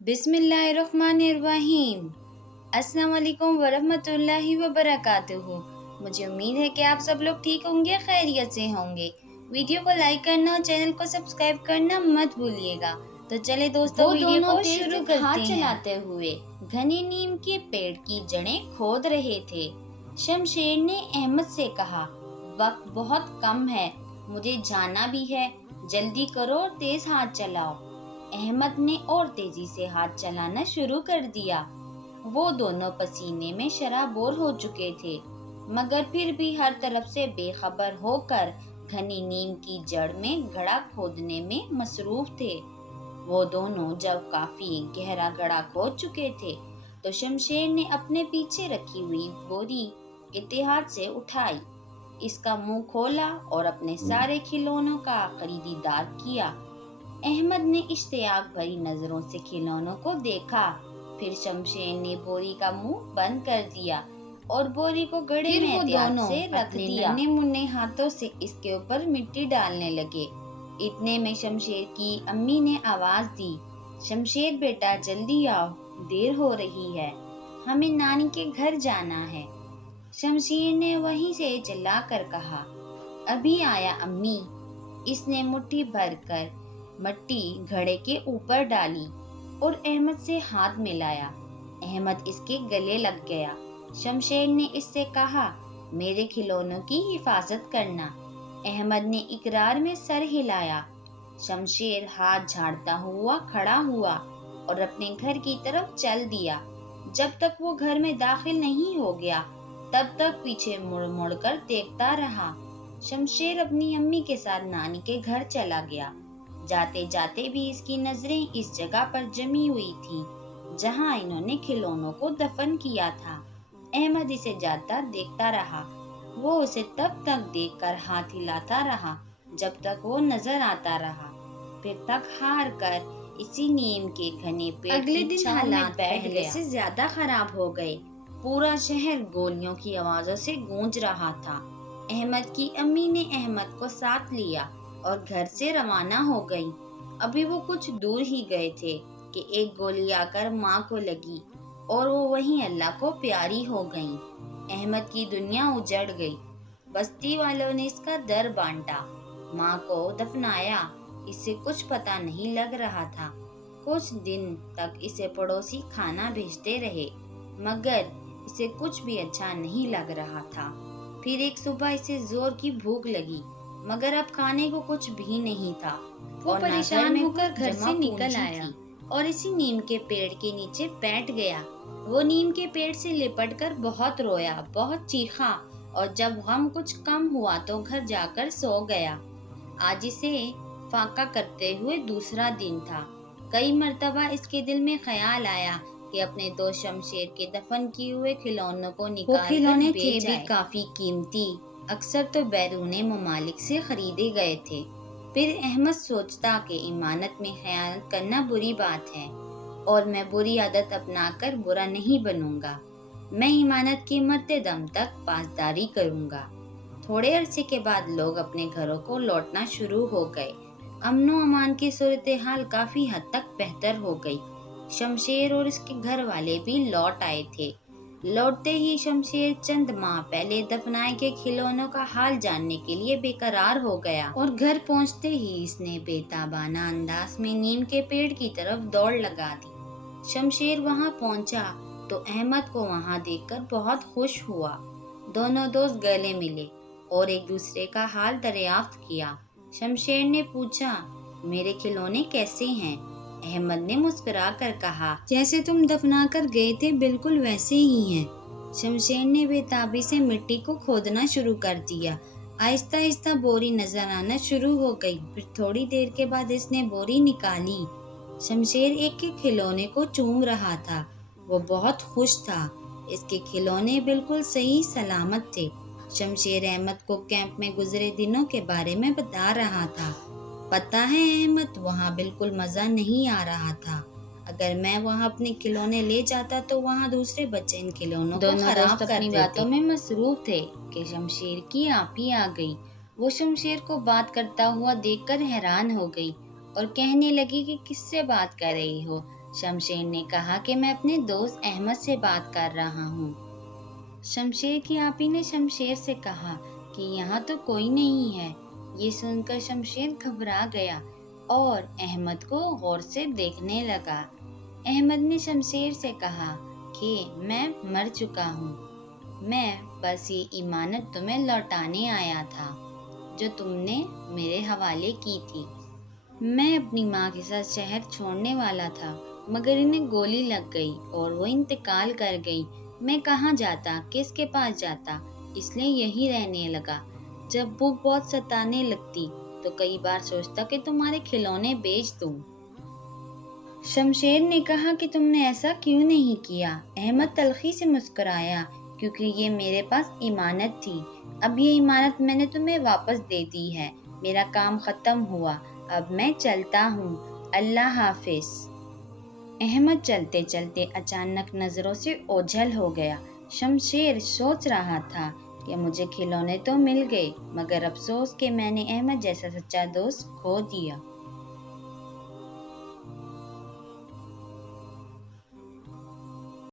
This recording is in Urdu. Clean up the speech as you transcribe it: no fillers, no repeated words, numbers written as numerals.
بسم اللہ الرحمن الرحیم۔ السلام علیکم ورحمۃ اللہ وبرکاتہ۔ مجھے امید ہے کہ آپ سب لوگ ٹھیک ہوں گے، خیریت سے ہوں گے۔ ویڈیو کو لائک کرنا اور چینل کو سبسکرائب کرنا مت بھولیے گا۔ تو چلے دوستو، ویڈیو کو شروع کرتے ہیں۔ ہاتھ چلاتے ہوئے گھنے نیم کے پیڑ کی جڑیں کھود رہے تھے۔ شمشیر نے احمد سے کہا، وقت بہت کم ہے، مجھے جانا بھی ہے، جلدی کرو اور تیز ہاتھ چلاؤ۔ احمد نے اور تیزی سے ہاتھ چلانا شروع کر دیا۔ وہ دونوں پسینے میں شرابور ہو چکے تھے، مگر پھر بھی ہر طرف سے بے خبر ہو کر گھنی نیم کی جڑ میں گڑھا کھودنے میں مصروف تھے۔ وہ دونوں جب کافی گہرا گڑھا کھود چکے تھے تو شمشیر نے اپنے پیچھے رکھی ہوئی بوری اتحاد سے اٹھائی، اس کا منہ کھولا اور اپنے سارے کھلونوں کا خریدار کیا۔ احمد نے اشتیاق بھری نظروں سے کھلونوں کو دیکھا، پھر شمشیر نے بوری کا منہ بند کر دیا اور بوری کو گڑھے میں احتیاط سے رکھ دیا۔ ننھے منھے ہاتھوں سے اس کے اوپر مٹی ڈالنے لگے۔ اتنے میں شمشیر کی امی نے آواز دی، شمشیر بیٹا جلدی آؤ، دیر ہو رہی ہے، ہمیں نانی کے گھر جانا ہے۔ شمشیر نے وہیں سے چلا کر کہا، ابھی آیا امی۔ اس نے مٹھی بھر کر مٹی گھڑے کے اوپر ڈالی اور احمد سے ہاتھ ملایا۔ احمد اس کے گلے لگ گیا۔ شمشیر نے اس سے کہا، میرے کھلونوں کی حفاظت کرنا۔ احمد نے اقرار میں سر ہلایا۔ شمشیر ہاتھ جھاڑتا ہوا کھڑا ہوا اور اپنے گھر کی طرف چل دیا۔ جب تک وہ گھر میں داخل نہیں ہو گیا تب تک پیچھے مڑ مڑ کر دیکھتا رہا۔ شمشیر اپنی امی کے ساتھ نانی کے گھر چلا گیا۔ جاتے جاتے بھی اس کی نظریں اس جگہ پر جمی ہوئی تھی جہاں انہوں نے کھلونوں کو دفن کیا تھا۔ احمد اسے جاتا دیکھتا رہا۔ وہ اسے تب تک دیکھ کر ہاتھ ہلاتا رہا جب تک وہ نظر آتا رہا، پھر تک ہار کر اسی نیم کے گھنے پیڑ کی چھاؤں میں بیٹھ گیا۔ پہلے سے زیادہ خراب ہو گئے۔ پورا شہر گولیوں کی آوازوں سے گونج رہا تھا۔ احمد کی امی نے احمد کو ساتھ لیا اور گھر سے روانہ ہو گئی۔ ابھی وہ کچھ دور ہی گئے تھے کہ ایک گولی آ کر ماں کو لگی اور وہ وہیں اللہ کو پیاری ہو گئیں۔ احمد کی دنیا اجڑ گئی۔ بستی والوں نے اس کا در بانٹا، ماں کو دفنایا۔ اسے کچھ پتہ نہیں لگ رہا تھا۔ کچھ دن تک اسے پڑوسی کھانا بھیجتے رہے، مگر اسے کچھ بھی اچھا نہیں لگ رہا تھا۔ پھر ایک صبح اسے زور کی بھوک لگی، مگر اب کھانے کو کچھ بھی نہیں تھا۔ وہ پریشان ہو کر گھر سے نکل آیا اور اسی نیم کے پیڑ کے نیچے بیٹھ گیا۔ وہ نیم کے پیڑ سے لپٹ کر بہت رویا، بہت چیخا، اور جب غم کچھ کم ہوا تو گھر جا کر سو گیا۔ آج اسے فاقہ کرتے ہوئے دوسرا دن تھا۔ کئی مرتبہ اس کے دل میں خیال آیا کہ اپنے دوست شمشیر کے دفن کیے ہوئے کھلونوں کو نکال کر کھلونے بیچ جائے۔ تھے بھی کافی قیمتی، اکثر تو بیرون ممالک سے خریدے گئے تھے۔ پھر احمد سوچتا کہ امانت میں خیانت کرنا بری بات ہے اور میں بری عادت اپنا کر برا نہیں بنوں گا۔ میں امانت کی مرتے دم تک پاسداری کروں گا۔ تھوڑے عرصے کے بعد لوگ اپنے گھروں کو لوٹنا شروع ہو گئے۔ امن و امان کی صورتحال کافی حد تک بہتر ہو گئی۔ شمشیر اور اس کے گھر والے بھی لوٹ آئے تھے۔ لوٹتے ہی شمشیر چند ماہ پہلے دفنائے کے کھلونوں کا حال جاننے کے لیے بے قرار ہو گیا اور گھر پہنچتے ہی اس نے بے تابانہ انداز میں نیم کے پیڑ کی طرف دوڑ لگا دی۔ شمشیر وہاں پہنچا تو احمد کو وہاں دیکھ کر بہت خوش ہوا۔ دونوں دوست گلے ملے اور ایک دوسرے کا حال دریافت کیا۔ شمشیر نے پوچھا، میرے کھلونے کیسے ہیں؟ احمد نے مسکرا کر کہا، جیسے تم دفنا کر گئے تھے بالکل ویسے ہی ہیں۔ شمشیر نے بے تابی سے مٹی کو کھودنا شروع کر دیا۔ آہستہ آہستہ بوری نظر آنا شروع ہو گئی۔ پھر تھوڑی دیر کے بعد اس نے بوری نکالی۔ شمشیر ایک ایک کھلونے کو چوم رہا تھا۔ وہ بہت خوش تھا۔ اس کے کھلونے بالکل صحیح سلامت تھے۔ شمشیر احمد کو کیمپ میں گزرے دنوں کے بارے میں بتا رہا تھا۔ پتہ ہے احمد، وہاں بالکل مزہ نہیں آ رہا تھا۔ اگر میں وہاں اپنے کھلونے لے جاتا تو وہاں دوسرے بچے ان کھلونوں کو خراب کر دیتے۔ باتوں میں مصروف تھے کہ شمشیر کی آپی آ گئی۔ وہ شمشیر کو بات کرتا ہوا دیکھ کر حیران ہو گئی اور کہنے لگی کہ کس سے بات کر رہی ہو؟ شمشیر نے کہا کہ میں اپنے دوست احمد سے بات کر رہا ہوں۔ شمشیر کی آپی نے شمشیر سے کہا کہ یہاں تو کوئی نہیں ہے۔ یہ سن کر شمشیر گھبرا گیا اور احمد کو غور سے دیکھنے لگا۔ احمد نے شمشیر سے کہا کہ میں مر چکا ہوں، میں بس یہ امانت تمہیں لوٹانے آیا تھا جو تم نے میرے حوالے کی تھی۔ میں اپنی ماں کے ساتھ شہر چھوڑنے والا تھا مگر انہیں گولی لگ گئی اور وہ انتقال کر گئی۔ میں کہاں جاتا، کس کے پاس جاتا، اس لیے یہی رہنے لگا۔ جب بھوک بہت ستانے لگتی تو کئی بار سوچتا کہ تمہارے کھلونے بیچ دوں۔ شمشیر نے کہا کہ تم نے ایسا کیوں نہیں کیا؟ احمد تلخی سے مسکرایا، کیونکہ یہ میرے پاس امانت تھی۔ اب یہ امانت میں نے تمہیں واپس دے دی ہے۔ میرا کام ختم ہوا، اب میں چلتا ہوں، اللہ حافظ۔ احمد چلتے چلتے اچانک نظروں سے اوجھل ہو گیا۔ شمشیر سوچ رہا تھا کہ مجھے کھلونے تو مل گئے مگر افسوس کہ میں نے احمد جیسا سچا دوست کھو دیا۔